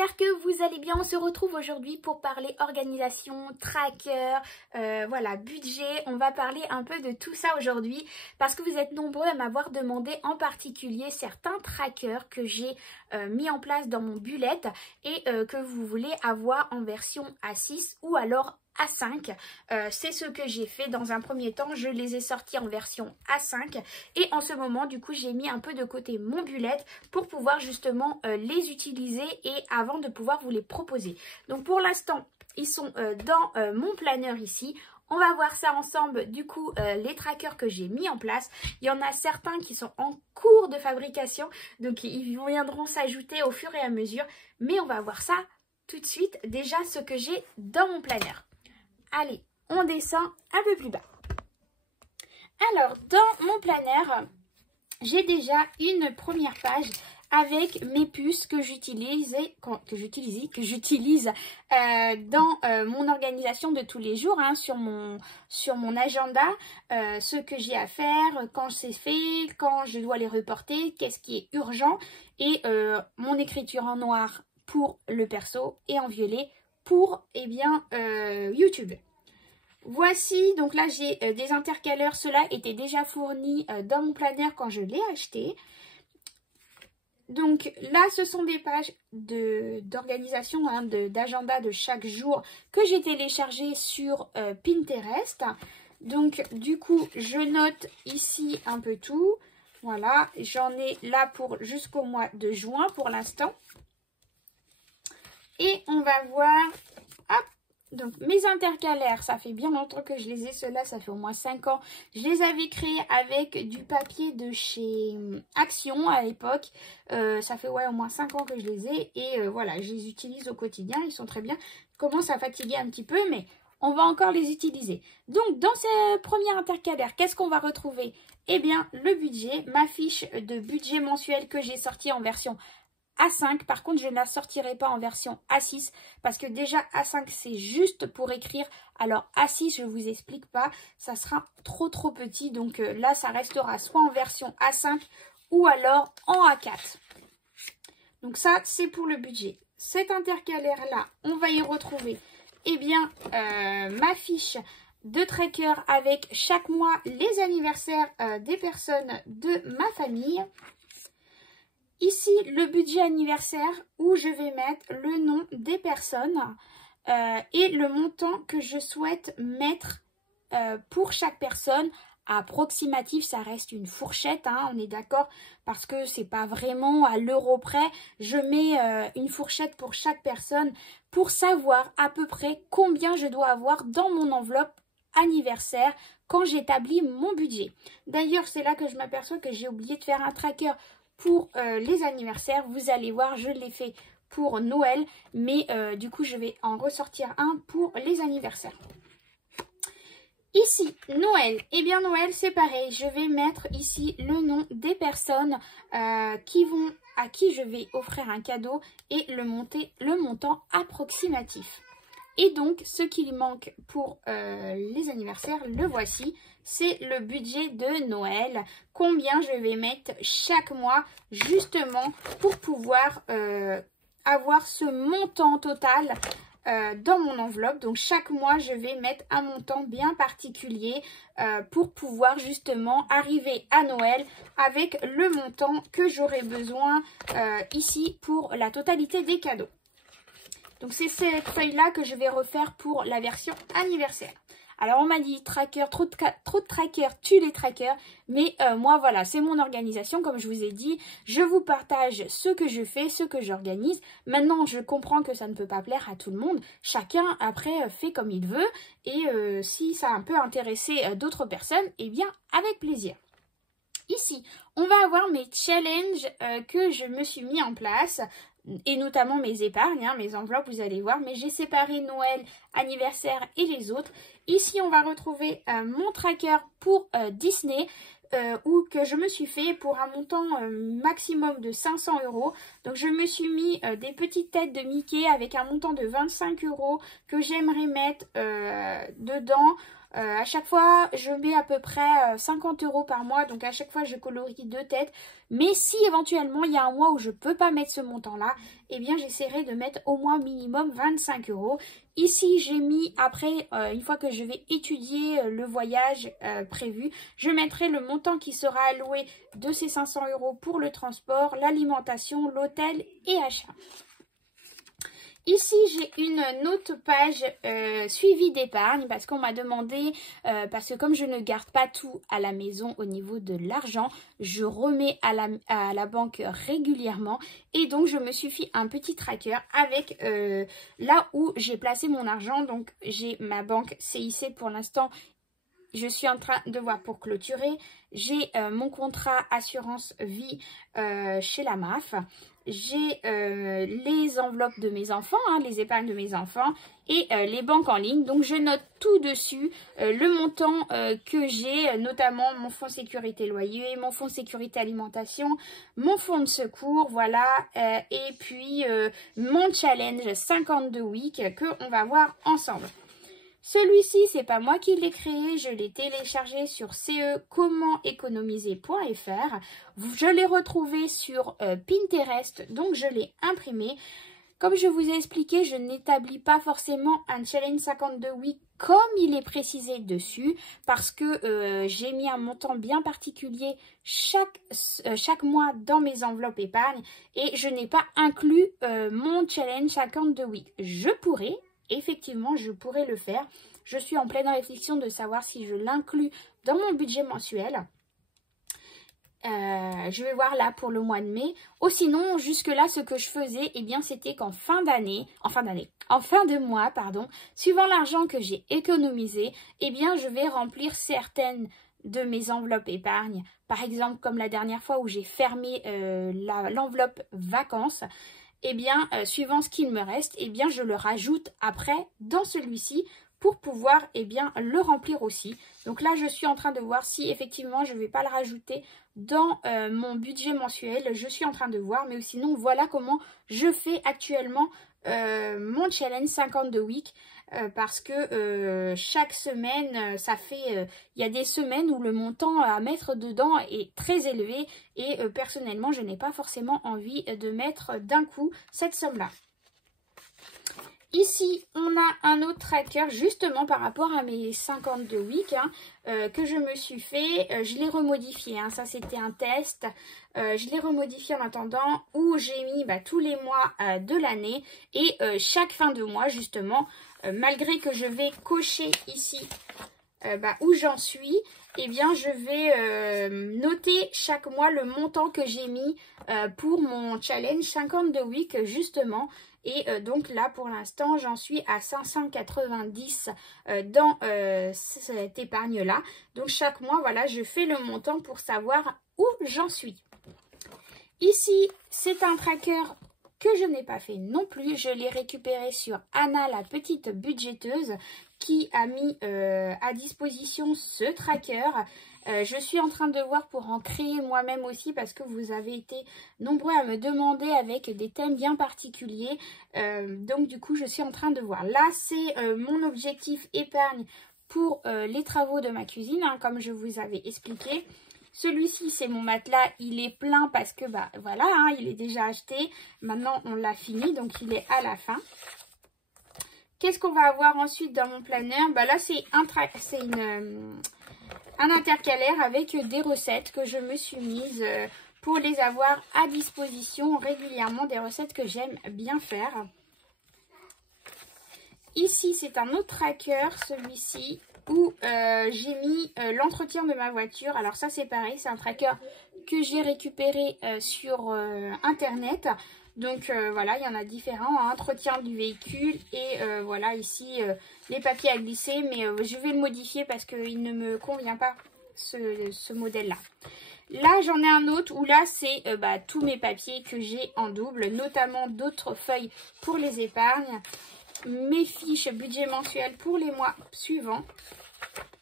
j'espère que vous allez bien. On se retrouve aujourd'hui pour parler organisation, tracker, voilà, budget. On va parler un peu de tout ça aujourd'hui parce que vous êtes nombreux à m'avoir demandé en particulier certains trackers que j'ai mis en place dans mon bullet et que vous voulez avoir en version A6 ou alors A5. C'est ce que j'ai fait dans un premier temps. Je les ai sortis en version A5 et en ce moment du coup j'ai mis un peu de côté mon bullet pour pouvoir justement les utiliser et avant de pouvoir vous les proposer. Donc pour l'instant ils sont dans mon planeur ici. On va voir ça ensemble, du coup, les trackers que j'ai mis en place. Il y en a certains qui sont en cours de fabrication, donc ils viendront s'ajouter au fur et à mesure. Mais on va voir ça tout de suite, déjà ce que j'ai dans mon planeur. Allez, on descend un peu plus bas. Alors, dans mon planeur, j'ai déjà une première page avec mes puces que j'utilise dans mon organisation de tous les jours, hein, sur mon agenda, ce que j'ai à faire, quand c'est fait, quand je dois les reporter, qu'est-ce qui est urgent, et mon écriture en noir pour le perso et en violet pour YouTube. Voici, donc là j'ai des intercaleurs, cela était déjà fourni dans mon planeur quand je l'ai acheté. Donc là ce sont des pages d'organisation, hein, d'agenda de chaque jour que j'ai téléchargé sur Pinterest. Donc du coup je note ici un peu tout. Voilà, j'en ai là pour jusqu'au mois de juin pour l'instant. Et on va voir, hop, donc mes intercalaires, ça fait bien longtemps que je les ai, ceux-là, ça fait au moins 5 ans. Je les avais créés avec du papier de chez Action à l'époque. Ça fait ouais, au moins 5 ans que je les ai et voilà, je les utilise au quotidien, ils sont très bien. Ils commencent à fatiguer un petit peu, mais on va encore les utiliser. Donc dans ces premiers intercalaires, qu'est-ce qu'on va retrouver? Eh bien, le budget, ma fiche de budget mensuel que j'ai sortie en version A5, par contre je ne la sortirai pas en version A6 parce que déjà A5 c'est juste pour écrire, alors A6 je vous explique pas, ça sera trop petit, donc là ça restera soit en version A5 ou alors en A4. Donc ça c'est pour le budget. Cet intercalaire là, on va y retrouver ma fiche de tracker avec chaque mois les anniversaires des personnes de ma famille. Ici, le budget anniversaire où je vais mettre le nom des personnes et le montant que je souhaite mettre pour chaque personne. Approximatif, ça reste une fourchette, hein, on est d'accord, parce que c'est pas vraiment à l'euro près. Je mets une fourchette pour chaque personne pour savoir à peu près combien je dois avoir dans mon enveloppe anniversaire quand j'établis mon budget. D'ailleurs, c'est là que je m'aperçois que j'ai oublié de faire un tracker pour les anniversaires. Vous allez voir, je l'ai fait pour Noël, mais du coup je vais en ressortir un pour les anniversaires. Ici, Noël, eh bien Noël c'est pareil, je vais mettre ici le nom des personnes à qui je vais offrir un cadeau et le montant approximatif. Et donc, ce qu'il manque pour les anniversaires, le voici. C'est le budget de Noël. Combien je vais mettre chaque mois, justement, pour pouvoir avoir ce montant total dans mon enveloppe. Donc, chaque mois, je vais mettre un montant bien particulier pour pouvoir, justement, arriver à Noël avec le montant que j'aurai besoin ici pour la totalité des cadeaux. Donc c'est cette feuille-là que je vais refaire pour la version anniversaire. Alors on m'a dit tracker, trop de trackers tue les trackers. Mais moi voilà, c'est mon organisation comme je vous ai dit. Je vous partage ce que je fais, ce que j'organise. Maintenant je comprends que ça ne peut pas plaire à tout le monde. Chacun après fait comme il veut. Et si ça a un peu intéressé d'autres personnes, eh bien avec plaisir. Ici, on va avoir mes challenges que je me suis mis en place. Et notamment mes épargnes, hein, mes enveloppes, vous allez voir. Mais j'ai séparé Noël, anniversaire et les autres. Ici, on va retrouver mon tracker pour Disney. Ou que je me suis fait pour un montant maximum de 500 €. Donc je me suis mis des petites têtes de Mickey avec un montant de 25 € que j'aimerais mettre dedans. À chaque fois, je mets à peu près 50 € par mois. Donc à chaque fois, je colorie 2 têtes. Mais si éventuellement, il y a un mois où je ne peux pas mettre ce montant-là, eh bien, j'essaierai de mettre au moins minimum 25 €. Ici, j'ai mis, après, une fois que je vais étudier le voyage prévu, je mettrai le montant qui sera alloué de ces 500 € pour le transport, l'alimentation, l'hôtel et achat. Ici, j'ai une autre page suivi d'épargne parce qu'on m'a demandé, parce que comme je ne garde pas tout à la maison au niveau de l'argent, je remets à la banque régulièrement et donc je me suis fait un petit tracker avec là où j'ai placé mon argent. Donc j'ai ma banque CIC pour l'instant. Je suis en train de voir pour clôturer. J'ai mon contrat assurance vie chez la MAF. J'ai les enveloppes de mes enfants, les épargnes de mes enfants et les banques en ligne. Donc, je note tout dessus, le montant que j'ai, notamment mon fonds sécurité loyer, mon fonds sécurité alimentation, mon fonds de secours, voilà. Et puis, mon challenge 52 weeks qu'on va voir ensemble. Celui-ci, c'est pas moi qui l'ai créé, je l'ai téléchargé sur cecommandéconomiser.fr. Je l'ai retrouvé sur Pinterest, donc je l'ai imprimé. Comme je vous ai expliqué, je n'établis pas forcément un challenge 52 weeks comme il est précisé dessus, parce que j'ai mis un montant bien particulier chaque mois dans mes enveloppes épargne et je n'ai pas inclus mon challenge 52 weeks. Je pourrais. Effectivement, je pourrais le faire. Je suis en pleine réflexion de savoir si je l'inclus dans mon budget mensuel. Je vais voir là pour le mois de mai. Ou sinon, jusque-là, ce que je faisais, eh bien, c'était qu'en fin de mois, pardon, suivant l'argent que j'ai économisé, eh bien, je vais remplir certaines de mes enveloppes épargne. Par exemple, comme la dernière fois où j'ai fermé l'enveloppe vacances. Eh bien, suivant ce qu'il me reste, eh bien, je le rajoute après dans celui-ci pour pouvoir, eh bien, le remplir aussi. Donc là, je suis en train de voir si effectivement, je ne vais pas le rajouter dans mon budget mensuel. Je suis en train de voir, mais sinon, voilà comment je fais actuellement mon challenge 52 weeks. Parce que chaque semaine, il y a des semaines où le montant à mettre dedans est très élevé et personnellement, je n'ai pas forcément envie de mettre d'un coup cette somme-là. Ici, on a un autre tracker justement par rapport à mes 52 weeks que je me suis fait. Je l'ai remodifié, ça c'était un test. Je l'ai remodifié en attendant où j'ai mis tous les mois de l'année et chaque fin de mois justement, malgré que je vais cocher ici où j'en suis, eh bien je vais noter chaque mois le montant que j'ai mis pour mon challenge 52 weeks justement. Et donc là, pour l'instant, j'en suis à 590 dans cette épargne-là. Donc chaque mois, voilà, je fais le montant pour savoir où j'en suis. Ici, c'est un tracker que je n'ai pas fait non plus. Je l'ai récupéré sur Anna, la petite budgéteuse, qui a mis à disposition ce tracker. Je suis en train de voir pour en créer moi-même aussi parce que vous avez été nombreux à me demander avec des thèmes bien particuliers. Donc du coup, je suis en train de voir. Là, c'est mon objectif épargne pour les travaux de ma cuisine, comme je vous avais expliqué. Celui-ci, c'est mon matelas. Il est plein parce que, voilà, il est déjà acheté. Maintenant, on l'a fini, donc il est à la fin. Qu'est-ce qu'on va avoir ensuite dans mon planeur? Là, c'est un intercalaire avec des recettes que je me suis mise pour les avoir à disposition régulièrement. Des recettes que j'aime bien faire. Ici, c'est un autre tracker, celui-ci, où j'ai mis l'entretien de ma voiture. Alors ça, c'est pareil, c'est un tracker que j'ai récupéré sur Internet. Donc voilà, il y en a différents, entretien du véhicule et voilà ici les papiers à glisser. Mais je vais le modifier parce qu'il ne me convient pas ce modèle-là. Là, j'en ai un autre où là, c'est tous mes papiers que j'ai en double, notamment d'autres feuilles pour les épargnes, mes fiches budget mensuel pour les mois suivants.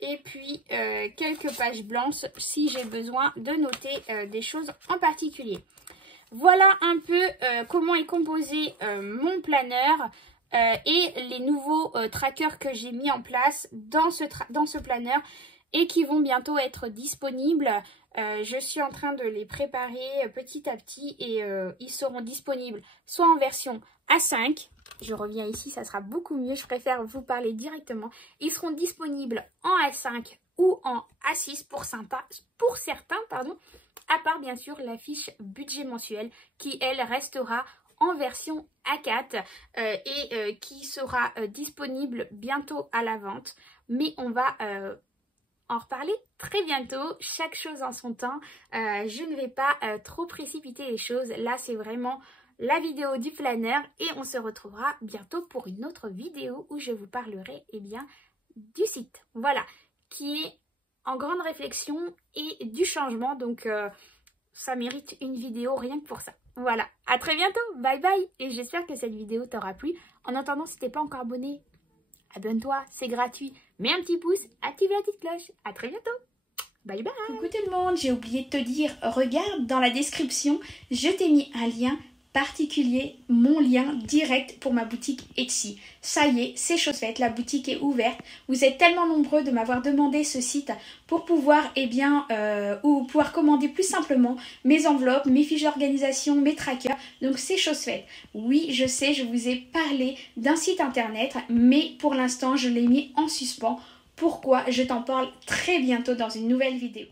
Et puis, quelques pages blanches si j'ai besoin de noter des choses en particulier. Voilà un peu comment est composé mon planeur. et les nouveaux trackers que j'ai mis en place dans ce planner et qui vont bientôt être disponibles. Je suis en train de les préparer petit à petit et ils seront disponibles soit en version A5, je reviens ici, ça sera beaucoup mieux, je préfère vous parler directement. Ils seront disponibles en A5 ou en A6 pour certains, à part bien sûr la fiche budget mensuel qui elle restera en version A4 et qui sera disponible bientôt à la vente. Mais on va en reparler très bientôt, chaque chose en son temps. Je ne vais pas trop précipiter les choses. Là, c'est vraiment la vidéo du planner et on se retrouvera bientôt pour une autre vidéo où je vous parlerai du site. Voilà, qui est en grande réflexion et du changement. Donc, ça mérite une vidéo rien que pour ça. Voilà, à très bientôt, bye bye. Et j'espère que cette vidéo t'aura plu. En attendant, si t'es pas encore abonné, abonne-toi, c'est gratuit. Mets un petit pouce, active la petite cloche. À très bientôt. Bye bye. Coucou tout le monde, j'ai oublié de te dire, regarde dans la description, je t'ai mis un lien particulier, mon lien direct pour ma boutique Etsy. Ça y est, c'est chose faite, la boutique est ouverte. Vous êtes tellement nombreux de m'avoir demandé ce site pour pouvoir, ou pouvoir commander plus simplement mes enveloppes, mes fiches d'organisation, mes trackers. Donc c'est chose faite. Oui, je sais, je vous ai parlé d'un site internet, mais pour l'instant, je l'ai mis en suspens. Pourquoi? Je t'en parle très bientôt dans une nouvelle vidéo.